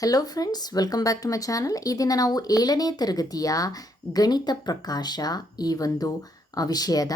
Hello friends, welcome back to my channel. ಈ ದಿನ ನಾವು 7ನೇ ತರಗತಿಯ ಗಣಿತ ಪ್ರಕಾಶ ಈ ಒಂದು ವಿಷಯದ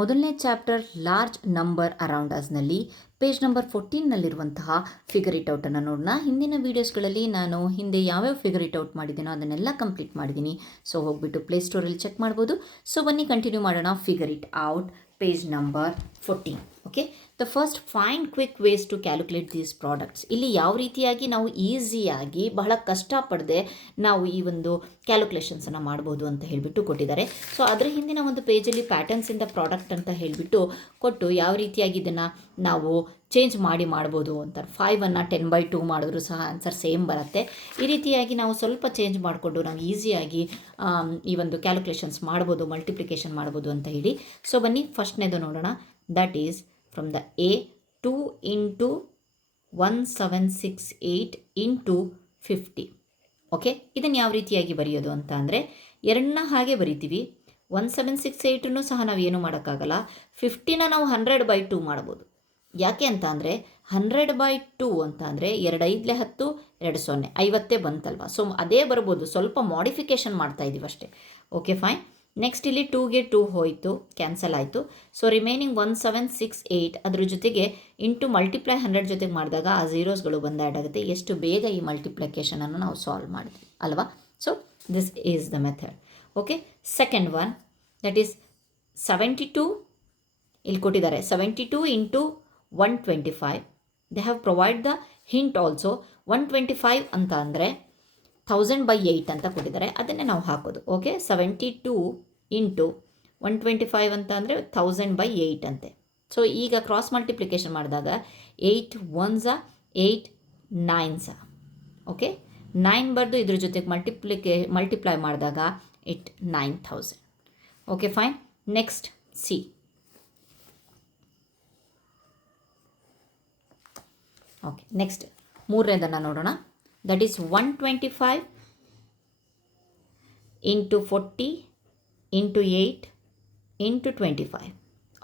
ಮೊದಲನೇ ಚಾಪ್ಟರ್ ಲಾರ್ಜ್ ನಂಬರ್ ಅರೌಂಡ್ ಅಸ್ನಲ್ಲಿ ಪೇಜ್ ನಂಬರ್ 14ನಲ್ಲಿರುವಂತಹ ಫಿಗರ್ ಇಟ್ ಔಟನ್ನು ನೋಡೋಣ. ಹಿಂದಿನ ವೀಡಿಯೋಸ್ಗಳಲ್ಲಿ ನಾನು ಹಿಂದೆ ಯಾವ್ಯಾವ ಫಿಗರ್ ಇಟ್ ಔಟ್ ಮಾಡಿದ್ದೀನೋ ಅದನ್ನೆಲ್ಲ ಕಂಪ್ಲೀಟ್ ಮಾಡಿದ್ದೀನಿ. ಸೊ ಹೋಗ್ಬಿಟ್ಟು ಪ್ಲೇಸ್ಟೋರಲ್ಲಿ ಚೆಕ್ ಮಾಡ್ಬೋದು. ಸೊ ಬನ್ನಿ ಕಂಟಿನ್ಯೂ ಮಾಡೋಣ. Figure it out page number 14. Okay, the first find quick ways to calculate these products. ಇಲ್ಲಿ ಯಾವ ರೀತಿಯಾಗಿ ನಾವು ಈಸಿಯಾಗಿ ಬಹಳ ಕಷ್ಟಪಡದೆ ನಾವು ಈ ಒಂದು ಕ್ಯಾಲ್ಕುಲೇಷನ್ಸನ್ನು ಮಾಡ್ಬೋದು ಅಂತ ಹೇಳಿಬಿಟ್ಟು ಕೊಟ್ಟಿದ್ದಾರೆ. ಸೊ ಅದರ ಹಿಂದಿನ ಒಂದು ಪೇಜಲ್ಲಿ ಪ್ಯಾಟರ್ನ್ಸ್ ಇನ್ ದ ಪ್ರಾಡಕ್ಟ್ ಅಂತ ಹೇಳಿಬಿಟ್ಟು ಕೊಟ್ಟು ಯಾವ ರೀತಿಯಾಗಿ ಇದನ್ನು ನಾವು ಚೇಂಜ್ ಮಾಡ್ಬೋದು ಅಂತಾರೆ. 5ಅನ್ನು 10/2 ಮಾಡಿದ್ರು ಸಹ ಆನ್ಸರ್ ಸೇಮ್ ಬರುತ್ತೆ. ಈ ರೀತಿಯಾಗಿ ನಾವು ಸ್ವಲ್ಪ ಚೇಂಜ್ ಮಾಡಿಕೊಂಡು ನಾವು ಈಸಿಯಾಗಿ ಈ ಒಂದು ಕ್ಯಾಲ್ಕುಲೇಷನ್ಸ್ ಮಾಡ್ಬೋದು, ಮಲ್ಟಿಪ್ಲಿಕೇಶನ್ ಮಾಡ್ಬೋದು ಅಂತ ಹೇಳಿ. ಸೊ ಬನ್ನಿ ಫಸ್ಟ್ನೇದು ನೋಡೋಣ. That is from the A 2 into 1768 into 50. Okay, ಇದನ್ನು ಯಾವ ರೀತಿಯಾಗಿ ಬರೆಯೋದು ಅಂತ ಅಂದರೆ ಎರಡನ್ನ ಹಾಗೆ ಬರಿತೀವಿ. 1768 ಸಹ ನಾವು ಏನು ಮಾಡೋಕ್ಕಾಗಲ್ಲ. 50ನ ನಾವು 100/2 ಮಾಡ್ಬೋದು. ಯಾಕೆ ಅಂತ ಅಂದರೆ 100/2 ಅಂತ ಅಂದರೆ 2 5 10 2 0 50 ಬಂತಲ್ವ. ಸೊ ಅದೇ ಬರ್ಬೋದು, ಸ್ವಲ್ಪ ಮಾಡಿಫಿಕೇಷನ್ ಮಾಡ್ತಾ ಇದ್ದೀವಿ ಅಷ್ಟೇ. Okay fine. ನೆಕ್ಸ್ಟ್ ಇಲ್ಲಿ 2ಗೆ 2 ಹೋಯಿತು, ಕ್ಯಾನ್ಸಲ್ ಆಯಿತು. ಸೊ ರಿಮೈನಿಂಗ್ 1768 ಅದ್ರ ಜೊತೆಗೆ ಇಂಟು ಮಲ್ಟಿಪ್ಲೈ 100 ಜೊತೆಗೆ ಮಾಡಿದಾಗ ಆ ಝೀರೋಸ್ಗಳು ಬಂದು ಆ್ಯಡ್ ಆಗುತ್ತೆ. ಎಷ್ಟು ಬೇಗ ಈ ಮಲ್ಟಿಪ್ಲಿಕೇಶನನ್ನು ನಾವು ಸಾಲ್ವ್ ಮಾಡಿದ್ವಿ ಅಲ್ವಾ. So this is the method. Okay, second one that is 72. ಇಲ್ಲಿ ಕೊಟ್ಟಿದ್ದಾರೆ 72 into 125. They have provide the hint also. 125 ಅಂತ ಅಂದರೆ 1000/8 ಅಂತ ಕೊಟ್ಟಿದ್ದಾರೆ, ಅದನ್ನೇ ನಾವು ಹಾಕೋದು. ಓಕೆ, 72 into 125 ಅಂತ ಅಂದರೆ 1000/8 ಅಂತೆ. ಸೊ ಈಗ ಕ್ರಾಸ್ ಮಲ್ಟಿಪ್ಲಿಕೇಶನ್ ಮಾಡಿದಾಗ 8 1s 8 9s. ಓಕೆ, 9 ಬರೆದು ಇದ್ರ ಜೊತೆಗೆ ಮಲ್ಟಿಪ್ಲೈ ಮಾಡಿದಾಗ it 9000. Okay fine. Next C. Okay, next ಮೂರನೇದನ್ನು ನೋಡೋಣ. That is 125 into 40 into 8 into 25.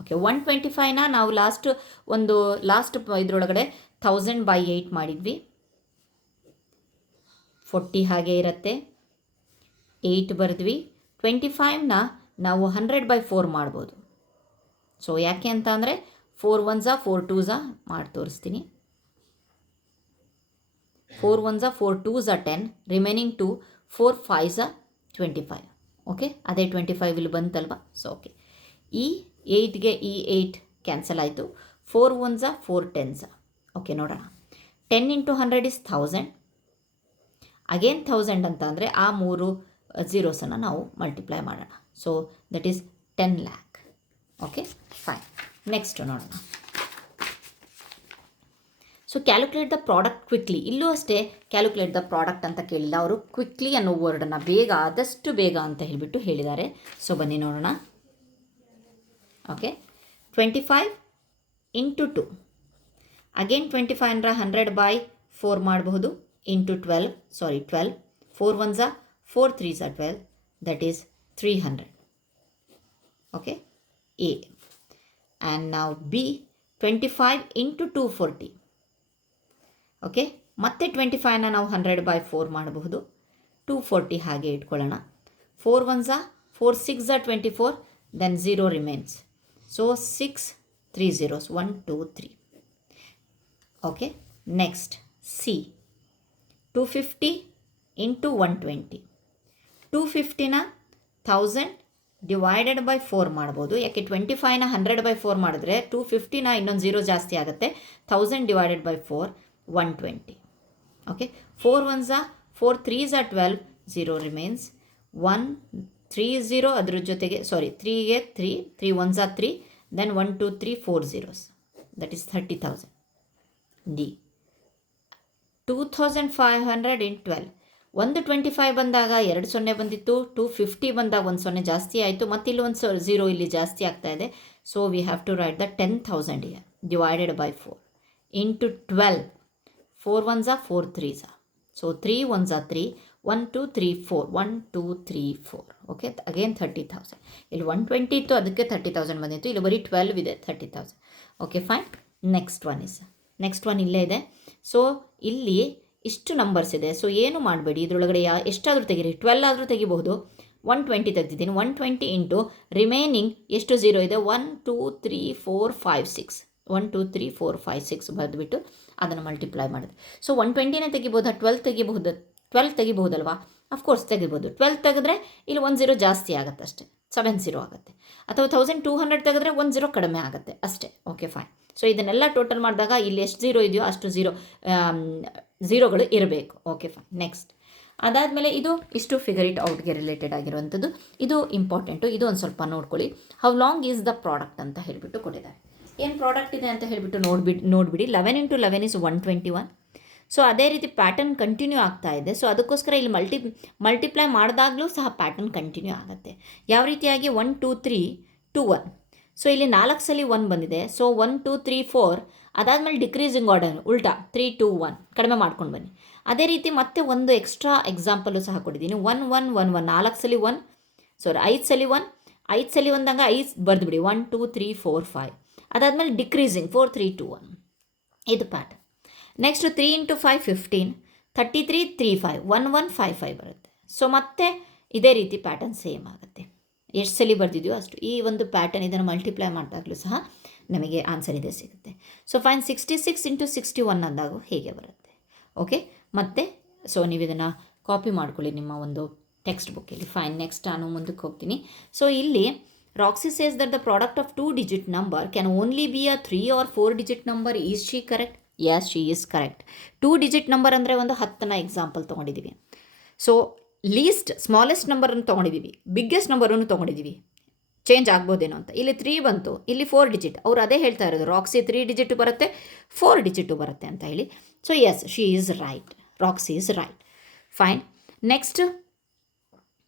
Okay, 125ನ ನಾವು ಲಾಸ್ಟ್ ಇದರೊಳಗಡೆ 1000/8 ಮಾಡಿದ್ವಿ. 40 ಹಾಗೆ ಇರುತ್ತೆ, 8 ಬರೆದ್ವಿ. 25ನ ನಾವು 100/4 ಮಾಡ್ಬೋದು. ಸೊ ಯಾಕೆ ಅಂತ ಅಂದರೆ 4 1s 4 2s ಮಾಡಿ ತೋರಿಸ್ತೀನಿ. 4 1s 4 2s 10, remaining 2 4 5s 25. Okay, ಅದೇ 25 ಇಲ್ಲಿ ಬಂತಲ್ವಾ. ಸೊ ಓಕೆ, ಈ 8ಗೆ ಈ 8 ಕ್ಯಾನ್ಸಲ್ ಆಯಿತು. 4 1s 4 10s. ಓಕೆ, ನೋಡೋಣ. 10 into 100 is 1000. ಅಗೇನ್ 1000 ಅಂತ ಅಂದರೆ ಆ 3 ಝೀರೋಸನ್ನು ನಾವು ಮಲ್ಟಿಪ್ಲೈ ಮಾಡೋಣ. So that is 10 lakh. Okay fine. Next ನೋಡೋಣ. So calculate the product quickly. ಇಲ್ಲೂ ಅಷ್ಟೇ ಕ್ಯಾಲ್ಕುಲೇಟ್ ದ ಪ್ರಾಡಕ್ಟ್ ಅಂತ ಕೇಳಿಲ್ಲ ಅವರು, ಕ್ವಿಕ್ಲಿ ಅನ್ನೋ ವರ್ಡನ್ನು ಬೇಗ, ಆದಷ್ಟು ಬೇಗ ಅಂತ ಹೇಳಿಬಿಟ್ಟು ಹೇಳಿದ್ದಾರೆ. ಸೊ ಬನ್ನಿ ನೋಡೋಣ. Okay, 25 into 2. ಅಗೇನ್ 25 ಅಂದರೆ 100/4 ಮಾಡಬಹುದು. Into 12. 4 1s 4 3s 12. That is 300. Okay, A. And ನಾವು ಬಿ 25 into 240. ಓಕೆ, ಮತ್ತೆ 25ನ ನಾವು 100/4 ಮಾಡಬಹುದು. 240 ಹಾಗೆ ಇಟ್ಕೊಳ್ಳೋಣ. 4 1s 4 6s 24. Then 0 remains. So 6 3 zeros 1 2 3. Okay, next C. 250 into 120. 250ನ 1000/4 ಮಾಡ್ಬೋದು. ಯಾಕೆ 25ನ 100/4 ಮಾಡಿದ್ರೆ 250ನ ಇನ್ನೊಂದು 0 ಜಾಸ್ತಿ ಆಗುತ್ತೆ. 1000/4 120. Okay, 4 1s 4 3s 12. 0 ರಿಮೈನ್ಸ್. 1 3 0 ಅದ್ರ ಜೊತೆಗೆ 3ಗೆ 3 3 1s 3. Then 1 2 3 4 zeros. That is 30,000. D 2500 in 12. 125 ಬಂದಾಗ 2 0 ಬಂದಿತ್ತು. 250 ಬಂದಾಗ 1 0 ಜಾಸ್ತಿ ಆಯಿತು. ಮತ್ತು ಇಲ್ಲಿ ಒಂದು 0 ಇಲ್ಲಿ ಜಾಸ್ತಿ ಆಗ್ತಾ ಇದೆ. So we have to write the 10,000 year /4 into 12. 4 1s 4 3s. So 3 1s 3. 1 2 3 4. 1 2 3 4. Okay, again 30,000. ಇಲ್ಲಿ 120 ಇತ್ತು, ಅದಕ್ಕೆ 30,000 ಬಂದಿತ್ತು. ಇಲ್ಲಿ ಬರೀ 12 ಇದೆ, 30,000. Okay fine. ನೆಕ್ಸ್ಟ್ ಒನ್ ಇಲ್ಲೇ ಇದೆ. ಸೊ ಇಲ್ಲಿ ಇಷ್ಟು ನಂಬರ್ಸ್ ಇದೆ. ಸೊ ಏನು ಮಾಡಬೇಡಿ, ಇದರೊಳಗಡೆ ಎಷ್ಟಾದರೂ ತೆಗೀರಿ, 12 ಆದರೂ ತೆಗಿಬಹುದು. 120 ತೆಗೆದಿದ್ದೀನಿ. 120 ಇಂಟು ರಿಮೈನಿಂಗ್ ಎಷ್ಟು ಝೀರೋ ಇದೆ, 1 2 3 4 5 6 1 2 3 4 5 6 ಬರೆದುಬಿಟ್ಟು ಅದನ್ನು ಮಲ್ಟಿಪ್ಲೈ ಮಾಡಿದೆ. ಸೊ 120ನೇ ತೆಗಿಬೋದಾ, 12 ತೆಗಿಬಹುದಲ್ವಾ? ಅಫ್ಕೋರ್ಸ್ ತೆಗಿಬೋದು. 12 ತೆಗೆದ್ರೆ ಇಲ್ಲಿ 1 0 ಜಾಸ್ತಿ ಆಗುತ್ತೆ ಅಷ್ಟೇ, 70 ಆಗುತ್ತೆ. ಅಥವಾ 1200 ತೆಗೆದ್ರೆ 1 0 ಕಡಿಮೆ ಆಗುತ್ತೆ ಅಷ್ಟೇ. Okay fine. ಸೊ ಇದನ್ನೆಲ್ಲ ಟೋಟಲ್ ಮಾಡಿದಾಗ ಇಲ್ಲಿ ಎಷ್ಟು ಝೀರೋ ಇದೆಯೋ ಅಷ್ಟು ಝೀರೋಗಳು ಇರಬೇಕು. Okay fine. ನೆಕ್ಸ್ಟ್ ಅದಾದಮೇಲೆ ಇದು ಇಷ್ಟು ಫಿಗರ್ ಇಟ್ ಔಟ್ಗೆ ರಿಲೇಟೆಡ್ ಆಗಿರುವಂಥದ್ದು. ಇದು ಇಂಪಾರ್ಟೆಂಟು, ಇದು ಒಂದು ಸ್ವಲ್ಪ ನೋಡ್ಕೊಳ್ಳಿ. How long is the product ಅಂತ ಹೇಳಿಬಿಟ್ಟು ಕೊಟ್ಟಿದ್ದಾರೆ. ಏನು ಪ್ರಾಡಕ್ಟ್ ಇದೆ ಅಂತ ಹೇಳಿಬಿಟ್ಟು ನೋಡಿಬಿಡಿ. 11 × 11 = 121. ಸೊ ಅದೇ ರೀತಿ ಪ್ಯಾಟರ್ನ್ ಕಂಟಿನ್ಯೂ ಆಗ್ತಾ ಇದೆ. ಸೊ ಅದಕ್ಕೋಸ್ಕರ ಇಲ್ಲಿ ಮಲ್ಟಿಪ್ಲೈ ಮಾಡಿದಾಗಲೂ ಸಹ ಪ್ಯಾಟರ್ನ್ ಕಂಟಿನ್ಯೂ ಆಗುತ್ತೆ. ಯಾವ ರೀತಿಯಾಗಿ 1 2 3 2 1. ಸೊ ಇಲ್ಲಿ 4 ಸಲ 1 ಬಂದಿದೆ. ಸೊ 1 2 3 4 ಅದಾದಮೇಲೆ ಡಿಕ್ರೀಸಿಂಗ್ ಆರ್ಡರ್ ಉಲ್ಟಾ 3 2 1 ಕಡಿಮೆ ಮಾಡ್ಕೊಂಡು ಬನ್ನಿ. ಅದೇ ರೀತಿ ಮತ್ತೆ ಒಂದು ಎಕ್ಸ್ಟ್ರಾ ಎಕ್ಸಾಂಪಲು ಸಹ ಕೊಟ್ಟಿದ್ದೀನಿ. 1 1 1 1 4 ಸಲ 1 5 ಸಲ 1 5 ಸಲ 1 ಅಂದಾಗ 5 ಬರೆದುಬಿಡಿ. 1 2 3 4 5 ಅದಾದಮೇಲೆ ಡಿಕ್ರೀಸಿಂಗ್ 4 3 2 1. ಇದು ಪ್ಯಾಟರ್ನ್. ನೆಕ್ಸ್ಟ್ 3 × 5 15 33 3 5 1 1 5 5 ಬರುತ್ತೆ. ಸೊ ಮತ್ತೆ ಇದೇ ರೀತಿ ಪ್ಯಾಟರ್ನ್ ಸೇಮ್ ಆಗುತ್ತೆ. ಎಷ್ಟು ಸಲ ಬರ್ದಿದೆಯೋ ಅಷ್ಟು. ಈ ಒಂದು ಪ್ಯಾಟರ್ನ್ ಇದನ್ನು ಮಲ್ಟಿಪ್ಲೈ ಮಾಡಿದಾಗಲೂ ಸಹ ನಮಗೆ ಆನ್ಸರ್ ಇದೆ ಸಿಗುತ್ತೆ. So fine. 66 × 61 ಅಂದಾಗ ಹೇಗೆ ಬರುತ್ತೆ. ಓಕೆ. ಮತ್ತು ಸೊ ನೀವು ಇದನ್ನು ಕಾಪಿ ಮಾಡ್ಕೊಳ್ಳಿ ನಿಮ್ಮ ಒಂದು ಟೆಕ್ಸ್ಟ್ ಬುಕ್ಕಲ್ಲಿ. ಫೈನ್. ನೆಕ್ಸ್ಟ್ ನಾನು ಮುಂದಕ್ಕೆ ಹೋಗ್ತೀನಿ. ಸೊ ಇಲ್ಲಿ Roxy says that the product of 2 digit number can only be a 3 or 4 digit number. Is she correct? Yes, she is correct. 2 digit number ಅಂದರೆ ಒಂದು 10ನ ಎಕ್ಸಾಂಪಲ್ ತೊಗೊಂಡಿದ್ದೀವಿ. ಸೊ ಸ್ಮಾಲೆಸ್ಟ್ ನಂಬರನ್ನು ತೊಗೊಂಡಿದ್ದೀವಿ, ಬಿಗ್ಗೆಸ್ಟ್ ನಂಬರನ್ನು ತೊಗೊಂಡಿದ್ದೀವಿ. ಚೇಂಜ್ ಆಗ್ಬೋದೇನೋ ಅಂತ. ಇಲ್ಲಿ 3 ಬಂತು, ಇಲ್ಲಿ 4 digit. ಅವ್ರು ಅದೇ ಹೇಳ್ತಾ ಇರೋದು, ರಾಕ್ಸಿ 3 digit ಬರುತ್ತೆ, 4 digit ಬರುತ್ತೆ ಅಂತ ಹೇಳಿ. So yes, she is right. Roxy is right. Fine. Next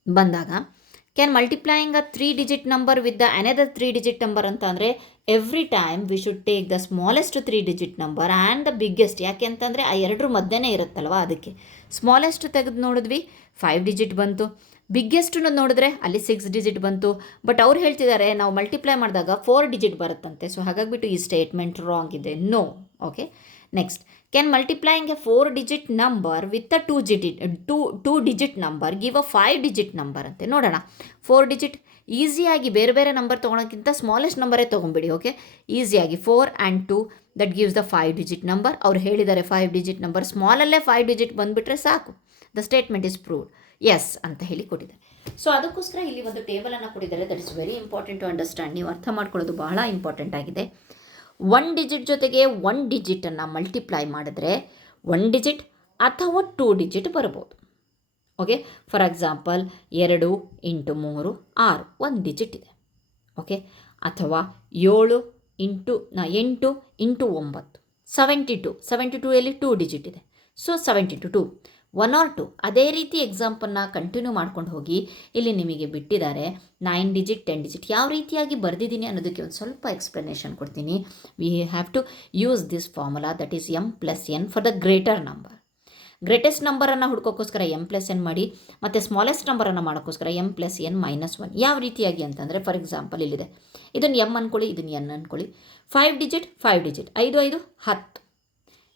ಬಂದಾಗ can multiplying a 3 digit number with the another 3 digit number ಅಂತ ಅಂದರೆ every time we should take the smallest 3 digit number and the biggest. ಯಾಕೆ ಅಂತಂದರೆ ಆ ಎರಡರ ಮಧ್ಯೆನೇ ಇರುತ್ತಲ್ವ, ಅದಕ್ಕೆ smallest ತೆಗೆದು ನೋಡಿದ್ವಿ 5 digit ಬಂತು. ಬಿಗ್ಗೆಸ್ಟನ್ನು ನೋಡಿದ್ರೆ ಅಲ್ಲಿ 6 digit ಬಂತು. ಬಟ್ ಅವ್ರು ಹೇಳ್ತಿದ್ದಾರೆ ನಾವು ಮಲ್ಟಿಪ್ಲೈ ಮಾಡಿದಾಗ 4 digit ಬರುತ್ತಂತೆ. ಸೊ ಹಾಗಾಗಿಬಿಟ್ಟು ಈ ಸ್ಟೇಟ್ಮೆಂಟ್ ರಾಂಗ್ ಇದೆ. No. Okay. Next can multiplying a 4 digit number with a 2 digit number give a 5 digit number ಅಂತೆ. ನೋಡೋಣ. 4 digit ಈಸಿಯಾಗಿ ಬೇರೆ ಬೇರೆ ನಂಬರ್ ತೊಗೊಳೋಕ್ಕಿಂತ ಸ್ಮಾಲೆಸ್ಟ್ ನಂಬರೇ ತೊಗೊಂಬಿಡಿ. ಓಕೆ. ಈಸಿಯಾಗಿ 4 and 2 that gives the 5 digit number. ಅವ್ರು ಹೇಳಿದ್ದಾರೆ 5 digit ನಂಬರ್, ಸ್ಮಾಲಲ್ಲೇ 5 digit ಬಂದುಬಿಟ್ರೆ ಸಾಕು. The statement is proved. Yes ಅಂತ ಹೇಳಿ ಕೊಟ್ಟಿದ್ದಾರೆ. ಸೊ ಅದಕ್ಕೋಸ್ಕರ ಇಲ್ಲಿ ಒಂದು ಟೇಬಲನ್ನು ಕೊಟ್ಟಿದ್ದಾರೆ. That is very important to understand. ನೀವು ಅರ್ಥ ಮಾಡ್ಕೊಳ್ಳೋದು ಬಹಳ ಇಂಪಾರ್ಟೆಂಟ್ ಆಗಿದೆ. 1 digit ಜೊತೆಗೆ 1 digitನ್ನು ಮಲ್ಟಿಪ್ಲೈ ಮಾಡಿದ್ರೆ 1 digit ಅಥವಾ 2 digit ಬರ್ಬೋದು. ಓಕೆ. ಫಾರ್ ಎಕ್ಸಾಂಪಲ್ 2 × 3 6 1 digit ಇದೆ. ಓಕೆ. ಅಥವಾ 7 × 8 × 9 72 2 digit ಇದೆ. So 72 1 or 2. ಅದೇ ರೀತಿ ಎಕ್ಸಾಂಪಲ್ನ ಕಂಟಿನ್ಯೂ ಮಾಡ್ಕೊಂಡು ಹೋಗಿ. ಇಲ್ಲಿ ನಿಮಗೆ ಬಿಟ್ಟಿದ್ದಾರೆ 9 digit 10 digit. ಯಾವ ರೀತಿಯಾಗಿ ಬರೆದಿದ್ದೀನಿ ಅನ್ನೋದಕ್ಕೆ ಒಂದು ಸ್ವಲ್ಪ ಎಕ್ಸ್ಪ್ಲನೇಷನ್ ಕೊಡ್ತೀನಿ. We have to use this formula that is m+n for the greater number. Greatest ನಂಬರನ್ನು ಹುಡ್ಕೋಕ್ಕೋಸ್ಕರ m+n ಮಾಡಿ, ಮತ್ತು ಸ್ಮಾಲೆಸ್ಟ್ ನಂಬರನ್ನು ಮಾಡೋಕ್ಕೋಸ್ಕರ m+n - 1. ಯಾವ ರೀತಿಯಾಗಿ ಅಂತಂದರೆ ಫಾರ್ ಎಕ್ಸಾಂಪಲ್ ಇಲ್ಲಿದೆ, ಇದನ್ನು m ಅಂದ್ಕೊಳ್ಳಿ, ಇದನ್ನು n ಅಂದ್ಕೊಳ್ಳಿ. 5 digit 5 digit 5 5 10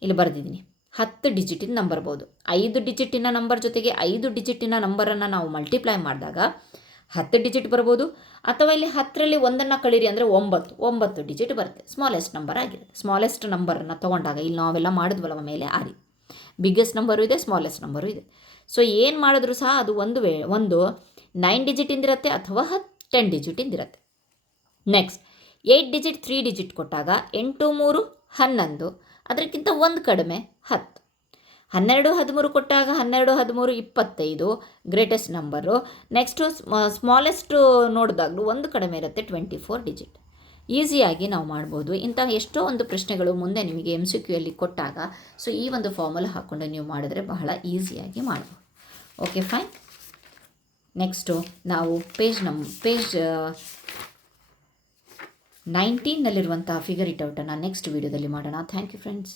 ಇಲ್ಲಿ ಬರೆದಿದ್ದೀನಿ. 10 digit ನಂಬರ್ ಬರ್ಬೋದು. 5 digit ನಂಬರ್ ಜೊತೆಗೆ 5 digit ನಂಬರನ್ನು ನಾವು ಮಲ್ಟಿಪ್ಲೈ ಮಾಡಿದಾಗ 10 digit ಬರ್ಬೋದು. ಅಥವಾ ಇಲ್ಲಿ 10ರಲ್ಲಿ 1 ಕಳೀರಿ ಅಂದರೆ 9 digit ಬರುತ್ತೆ. ಸ್ಮಾಲೆಸ್ಟ್ ನಂಬರ್ ಆಗಿರುತ್ತೆ. ಸ್ಮಾಲೆಸ್ಟ್ ನಂಬರನ್ನು ತೊಗೊಂಡಾಗ ಇಲ್ಲಿ ನಾವೆಲ್ಲ ಮಾಡಿದ್ವಲ್ಲ ಮೇಲೆ ಆ ರೀತಿ ಬಿಗ್ಗೆಸ್ಟ್ ನಂಬರು ಇದೆ, ಸ್ಮಾಲೆಸ್ಟ್ ನಂಬರು ಇದೆ. ಸೊ ಏನು ಮಾಡಿದ್ರೂ ಸಹ ಅದು ಒಂದು 9 digit ಇಂದಿರುತ್ತೆ ಅಥವಾ 10 digit ಇಂದಿರುತ್ತೆ. ನೆಕ್ಸ್ಟ್ 8 digit 3 digit ಕೊಟ್ಟಾಗ 8 3 11, ಅದಕ್ಕಿಂತ 1 ಕಡಿಮೆ 10. 12 13 ಕೊಟ್ಟಾಗ 12 13 25 ಗ್ರೇಟೆಸ್ಟ್ ನಂಬರು. ನೆಕ್ಸ್ಟು ಸ್ಮಾಲೆಸ್ಟ್ ನೋಡಿದಾಗಲೂ 1 ಕಡಿಮೆ ಇರುತ್ತೆ 24 digit. ಈಸಿಯಾಗಿ ನಾವು ಮಾಡ್ಬೋದು. ಇಂತಹ ಎಷ್ಟೋ ಒಂದು ಪ್ರಶ್ನೆಗಳು ಮುಂದೆ ನಿಮಗೆ MCQ ಅಲ್ಲಿ ಕೊಟ್ಟಾಗ ಸೊ ಈ ಒಂದು ಫಾರ್ಮುಲಾ ಹಾಕ್ಕೊಂಡು ನೀವು ಮಾಡಿದ್ರೆ ಬಹಳ ಈಸಿಯಾಗಿ ಮಾಡ್ಬೋದು. Okay fine. ನೆಕ್ಸ್ಟು ನಾವು ಪೇಜ್ 19ನಲ್ಲಿರುವಂಥ ಫಿಗರ್ ಇಟ್ ಔಟನ್ನು ನೆಕ್ಸ್ಟ್ ವೀಡಿಯೋದಲ್ಲಿ ಮಾಡೋಣ. Thank you friends.